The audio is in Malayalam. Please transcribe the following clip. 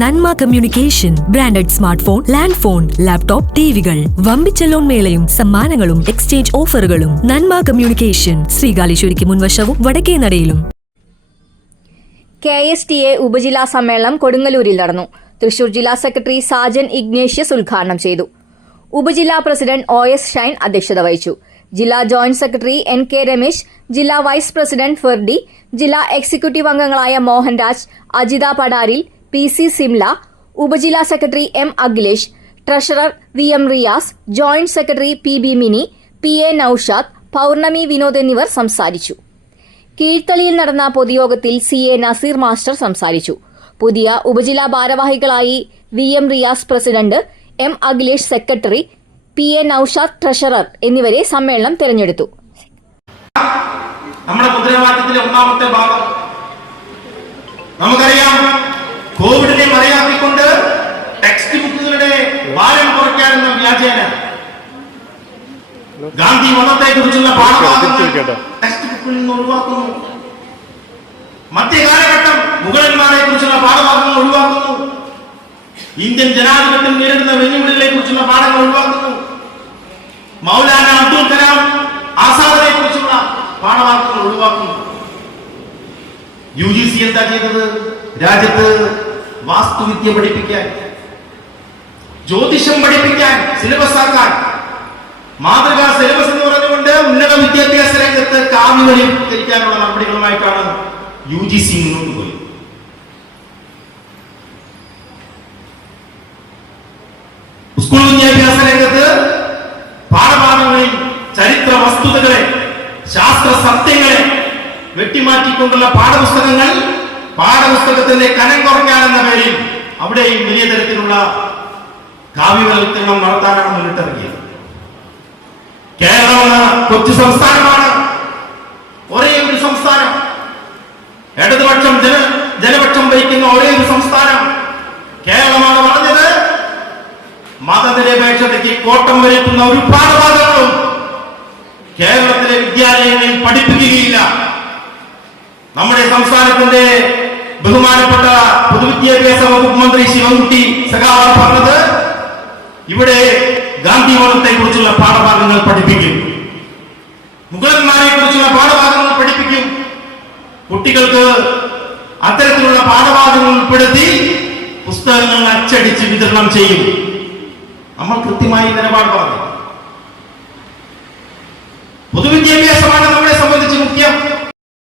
Nanma communication branded smart phone land phone laptop ടിവികൾ. വമ്പിച്ച ലോൺ മേളയും സമ്മാനങ്ങളും എക്സ്ചേഞ്ച് ഓഫറുകളും. നന്മ കമ്മ്യൂണിക്കേഷൻ ശ്രീകാലേശ്വരിക്ക് മുൻവശവും വടക്കേ നടയിലും. കെ എസ് ടി എ ഉപജില്ലാ സമ്മേളനം കൊടുങ്ങല്ലൂരിൽ നടന്നു. തൃശൂർ ജില്ലാ സെക്രട്ടറി സാജൻ ഇഗ്നേഷ്യസ് ഉദ്ഘാടനം ചെയ്തു. ഉപജില്ലാ പ്രസിഡന്റ് ഒ എസ് ഷൈൻ അധ്യക്ഷത വഹിച്ചു. ജില്ലാ joint secretary N K Ramesh ജില്ലാ വൈസ് പ്രസിഡന്റ് ഫെർഡി ജില്ലാ എക്സിക്യൂട്ടീവ് അംഗങ്ങളായ മോഹൻരാജ് അജിത പടാരിൽ പി സി സിംല ഉപജില്ലാ secretary M Akhilesh treasurer V M Riyas joint secretary P B Mini P A Noushad Pournami Vinod എന്നിവർ സംസാരിച്ചു. കീഴ്ത്തളിയിൽ നടന്ന പൊതുയോഗത്തിൽ സി എ നസീർ മാസ്റ്റർ സംസാരിച്ചു. പുതിയ ഉപജില്ലാ ഭാരവാഹികളായി V M Riyas president M Akhilesh secretary P A Noushad treasurer എന്നിവരെ സമ്മേളനം തെരഞ്ഞെടുത്തു. നമ്മുടെ മുദ്രാവാക്യത്തിലെ ഒന്നാമത്തെ ഭാഗം നമുക്കറിയാം. ഗാന്ധി മതത്തെ കുറിച്ചുള്ള ഒഴിവാക്കുന്നു. മധ്യകാലഘട്ടം മുഗളന്മാരെ കുറിച്ചുള്ള പാഠഭാഗങ്ങൾ ഒഴിവാക്കുന്നു. ഇന്ത്യൻ ജനാധിപത്യം നേരിടുന്ന വെല്ലുവിളികളെ കുറിച്ചുള്ള പാഠങ്ങൾ ഒഴിവാക്കുന്നു. മൗലാന അബ്ദുൽ കലാം ആസാദിനെ കുറിച്ചുള്ള പാഠഭാഗങ്ങൾ ഒഴിവാക്കുന്നു. യു ജി സി എന്താ ചെയ്തത്? രാജ്യത്ത് വാസ്തുവിദ്യ പഠിപ്പിക്കാൻ ജ്യോതിഷം പഠിപ്പിക്കാൻ സിലബസ് ആക്കാൻ മാതൃകാ സിലബസ് എന്ന് പറഞ്ഞുകൊണ്ട് ഉന്നത വിദ്യാഭ്യാസ രംഗത്ത് കാവ്യവൽക്കരിക്കാനുള്ള നടപടികളുമായിട്ടാണ് യു ജി സി മുന്നോട്ട് സ്കൂൾ വിദ്യാഭ്യാസ രംഗത്ത് പാഠഭാഗങ്ങളിൽ ചരിത്ര വസ്തുതകളെ ശാസ്ത്ര സത്യങ്ങളെ വെട്ടിമാറ്റിക്കൊണ്ടുള്ള പാഠപുസ്തകങ്ങൾ പാഠപുസ്തകത്തിന്റെ കനം കുറയ്ക്കാനെന്ന പേരിൽ അവിടെയും വലിയ തരത്തിലുള്ള കാവ്യവൽക്കരണം നടത്താനാണ് മുന്നിട്ടിറങ്ങിയത്. കൊച്ചു സംസ്ഥാനമാണ്. ഒരേ ഒരു സംസ്ഥാനം. ഇടതുപക്ഷം ജന ജനപക്ഷം വഹിക്കുന്ന ഒരേ ഒരു സംസ്ഥാനം. കേരളമാണ് പറഞ്ഞത് മതനിരപേക്ഷതയ്ക്ക് കോട്ടം വരുത്തുന്ന ഒരു പാഠഭാഗങ്ങളും കേരളത്തിലെ വിദ്യാലയങ്ങളിൽ പഠിപ്പിക്കുകയില്ല. നമ്മുടെ സംസ്ഥാനത്തിന്റെ ബഹുമാനപ്പെട്ട പൊതുവിദ്യാഭ്യാസ വകുപ്പ് മന്ത്രി ശിവൻകുട്ടി സഖാവ് പറഞ്ഞത്. ഇവിടെ ഗാന്ധി മതത്തെ കുറിച്ചുള്ള പാഠഭാഗങ്ങൾ പഠിപ്പിക്കും. മുഗളന്മാരെ കുറിച്ചുള്ള പാഠഭാഗങ്ങൾ പഠിപ്പിക്കും. കുട്ടികൾക്ക് അത്തരത്തിലുള്ള പാഠഭാഗങ്ങൾ ഉൾപ്പെടുത്തി പുസ്തകങ്ങൾ അച്ചടിച്ച് വിതരണം ചെയ്യും. നമ്മൾ കൃത്യമായി നിലപാട് പറഞ്ഞു പൊതുവിദ്യാഭ്യാസമാണ്